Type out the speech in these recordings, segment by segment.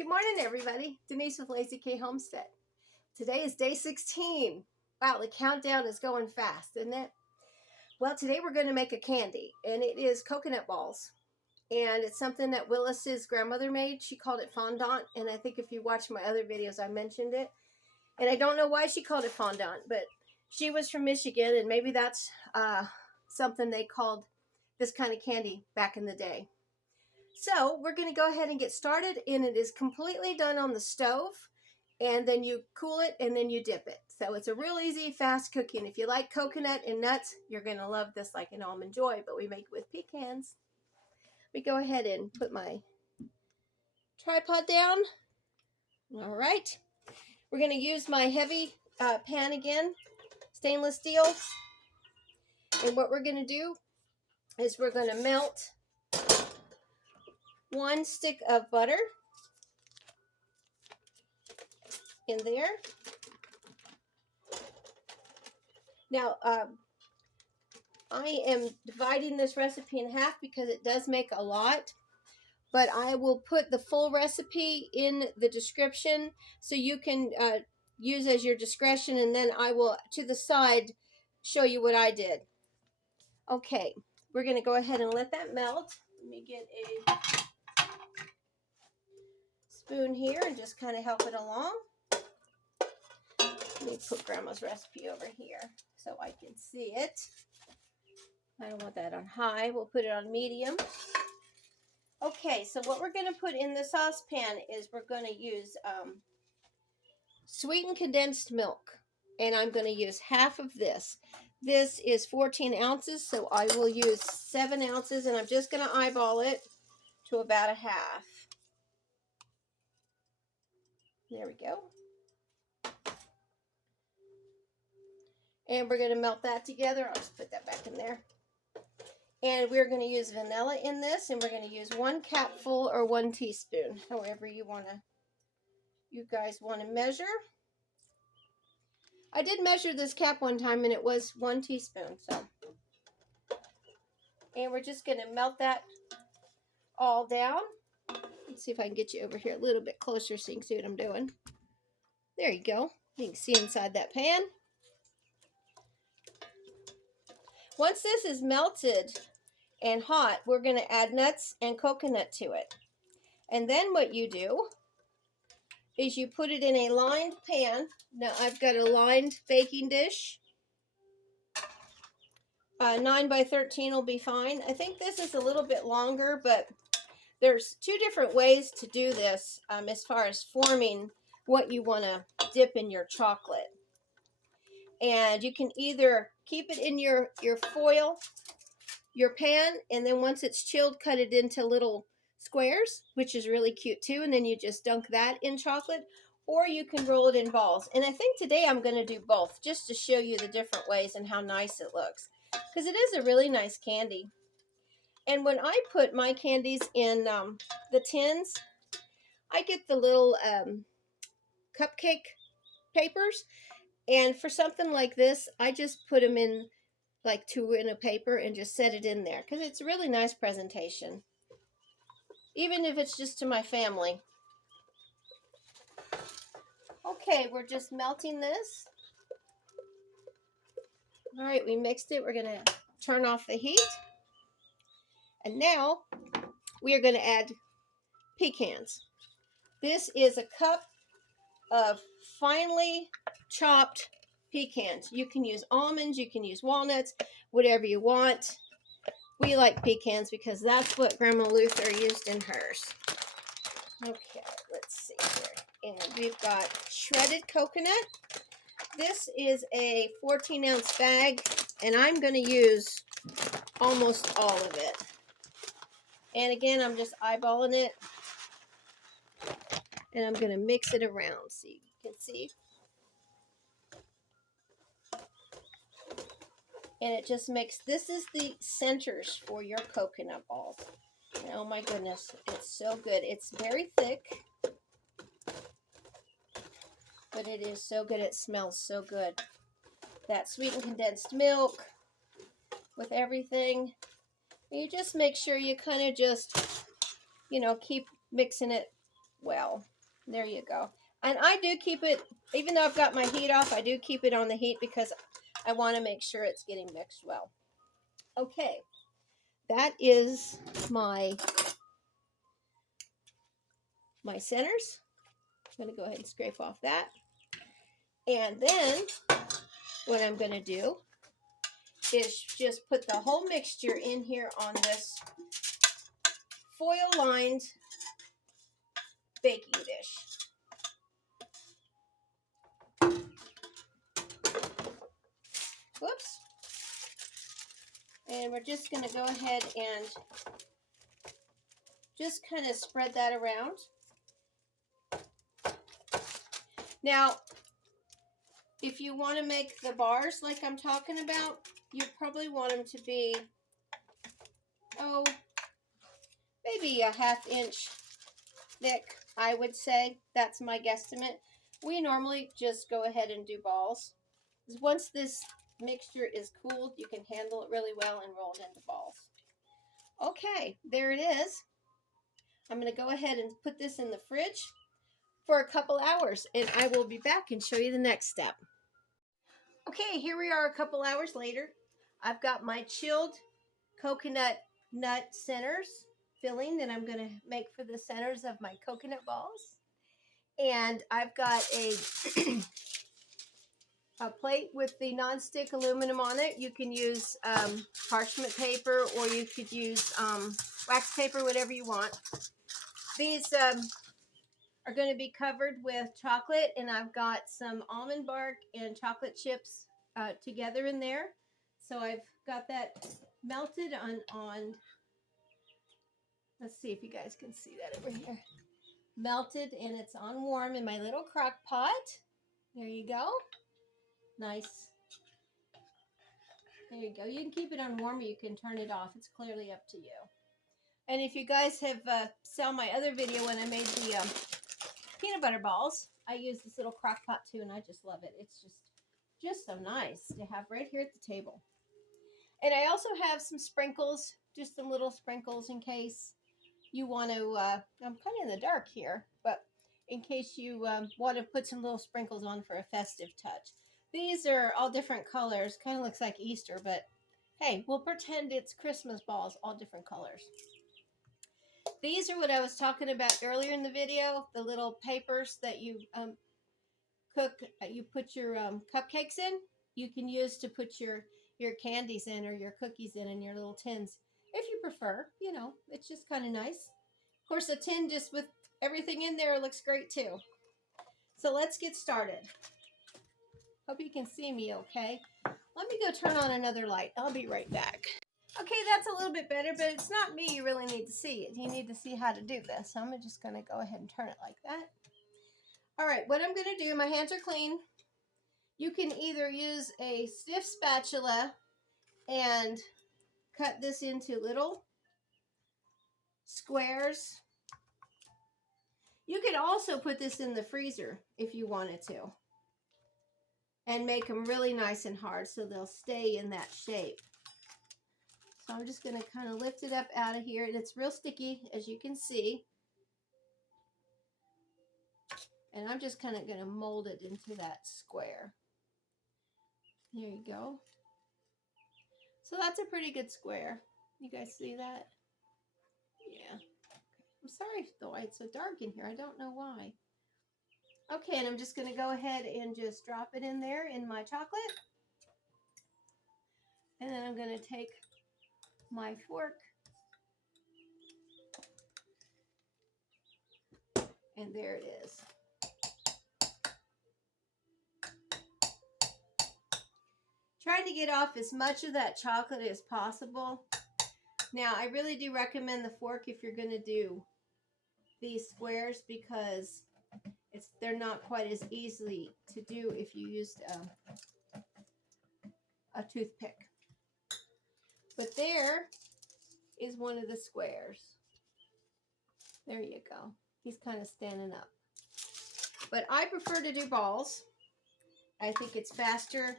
Good morning, everybody. Denise with Lazy K Homestead. Today is day 16. Wow, the countdown is going fast, isn't it? Well, today we're going to make a candy, and it is coconut balls. And it's something that Willis's grandmother made. She called it fondant, and I think if you watch my other videos, I mentioned it. And I don't know why she called it fondant, but she was from Michigan, and maybe that's something they called this kind of candy back in the day. So we're going to go ahead and get started, and it is completely done on the stove, and then you cool it and then you dip it. So it's a real easy, fast cooking. If you like coconut and nuts, you're going to love this like an almond joy, but we make it with pecans. We go ahead and put my tripod down. All right. We're going to use my heavy pan again, stainless steel. And what we're going to do is we're going to melt 1 stick of butter in there. Now, I am dividing this recipe in half because it does make a lot, but I will put the full recipe in the description so you can use as your discretion, and then I will, to the side, show you what I did. Okay, we're going to go ahead and let that melt. Let me get a spoon here and just kind of help it along. Let me put Grandma's recipe over here so I can see it. I don't want that on high. We'll put it on medium. Okay, so what we're going to put in the saucepan is we're going to use sweetened condensed milk. And I'm going to use half of this. This is 14 ounces, so I will use 7 ounces, and I'm just going to eyeball it to about a half. There we go. And we're going to melt that together. I'll just put that back in there. And we're going to use vanilla in this, and we're going to use 1 capful or 1 teaspoon, however you guys want to measure. I did measure this cap one time, and it was 1 teaspoon. So, and we're just going to melt that all down. Let's see if I can get you over here a little bit closer so you can see what I'm doing. There you go. You can see inside that pan. Once this is melted and hot, we're going to add nuts and coconut to it. And then what you do is you put it in a lined pan. Now I've got a lined baking dish. 9 by 13 will be fine. I think this is a little bit longer, but there's 2 different ways to do this as far as forming what you want to dip in your chocolate. And you can either keep it in your foil, your pan, and then once it's chilled, cut it into little squares, which is really cute too, and then you just dunk that in chocolate, or you can roll it in balls. And I think today I'm going to do both, just to show you the different ways and how nice it looks, because it is a really nice candy. And when I put my candies in the tins, I get the little cupcake papers, and for something like this, I just put them in like 2 in a paper and just set it in there, because it's a really nice presentation, even if it's just to my family. Okay, we're just melting this. All right, we mixed it. We're going to turn off the heat. And now we are going to add pecans. This is a cup of finely chopped pecans. You can use almonds, you can use walnuts, whatever you want. We like pecans because that's what Grandma Luther used in hers. Okay, let's see here. And we've got shredded coconut. This is a 14-ounce bag, and I'm going to use almost all of it. And again, I'm just eyeballing it, and I'm going to mix it around so you can see. And it just makes, this is the centers for your coconut balls. And oh my goodness, it's so good. It's very thick, but it is so good. It smells so good. That sweetened condensed milk with everything. You just make sure you kind of just, keep mixing it well. There you go. And I do keep it, even though I've got my heat off, I do keep it on the heat because I want to make sure it's getting mixed well. Okay, that is my centers. I'm going to go ahead and scrape off that. And then what I'm going to do is just put the whole mixture in here on this foil-lined baking dish. Whoops. And we're just going to go ahead and just kind of spread that around. Now, if you want to make the bars like I'm talking about, you probably want them to be, oh, maybe a 1/2 inch thick, I would say. That's my guesstimate. We normally just go ahead and do balls. Once this mixture is cooled, you can handle it really well and roll it into balls. Okay, there it is. I'm going to go ahead and put this in the fridge for a couple hours, and I will be back and show you the next step. Okay, here we are a couple hours later. I've got my chilled coconut nut centers filling that I'm going to make for the centers of my coconut balls. And I've got a plate with the nonstick aluminum on it. You can use parchment paper, or you could use wax paper, whatever you want. These are going to be covered with chocolate, and I've got some almond bark and chocolate chips together in there. So I've got that melted on, let's see if you guys can see that over here. Melted, and it's on warm in my little crock pot. There you go. Nice. There you go. You can keep it on warm, or you can turn it off. It's clearly up to you. And if you guys have saw my other video when I made the peanut butter balls, I use this little crock pot too, and I just love it. It's just so nice to have right here at the table. And I also have some sprinkles, just some little sprinkles in case you want to, I'm kind of in the dark here, but in case you want to put some little sprinkles on for a festive touch. These are all different colors. Kind of looks like Easter, but hey, we'll pretend it's Christmas balls, all different colors. These are what I was talking about earlier in the video, the little papers that you you put your cupcakes in. You can use to put your candies in, or your cookies in your little tins, if you prefer. You know, it's just kind of nice. Of course, a tin just with everything in there looks great too. So let's get started. Hope you can see me okay. Let me go turn on another light. I'll be right back. Okay, that's a little bit better, but it's not me you really need to see it. You need to see how to do this. So I'm just going to go ahead and turn it like that. All right, what I'm going to do, my hands are clean. You can either use a stiff spatula and cut this into little squares. You could also put this in the freezer if you wanted to, and make them really nice and hard so they'll stay in that shape. So I'm just going to kind of lift it up out of here, and it's real sticky, as you can see. And I'm just kind of going to mold it into that square. There you go. So that's a pretty good square. You guys see that? Yeah. I'm sorry the light's so dark in here. I don't know why. Okay, and I'm just going to go ahead and just drop it in there in my chocolate. And then I'm going to take my fork and there it is. Trying to get off as much of that chocolate as possible. Now, I really do recommend the fork if you're going to do these squares, because they're not quite as easy to do if you used a toothpick. But there is one of the squares. There you go. He's kind of standing up. But I prefer to do balls. I think it's faster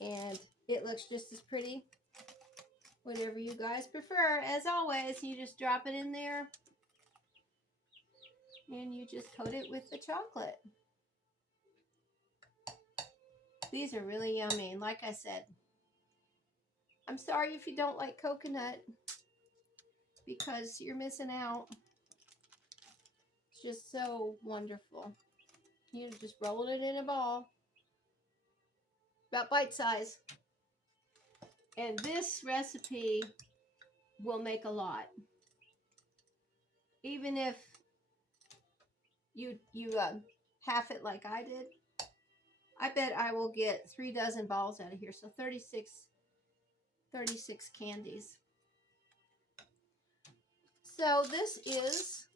and it looks just as pretty. Whatever you guys prefer. As always, you just drop it in there. And you just coat it with the chocolate. These are really yummy. And like I said, I'm sorry if you don't like coconut, because you're missing out. It's just so wonderful. You just roll it in a ball, about bite size. And this recipe will make a lot. Even if you half it like I did, I bet I will get 3 dozen balls out of here. So 36 candies. So this is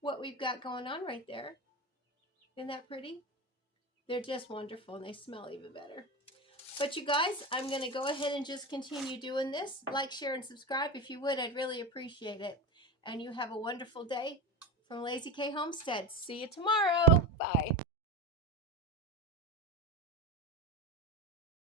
what we've got going on right there. Isn't that pretty? They're just wonderful, and they smell even better. But you guys, I'm going to go ahead and just continue doing this. Like, share, and subscribe if you would. I'd really appreciate it. And you have a wonderful day from Lazy K Homestead. See you tomorrow. Bye.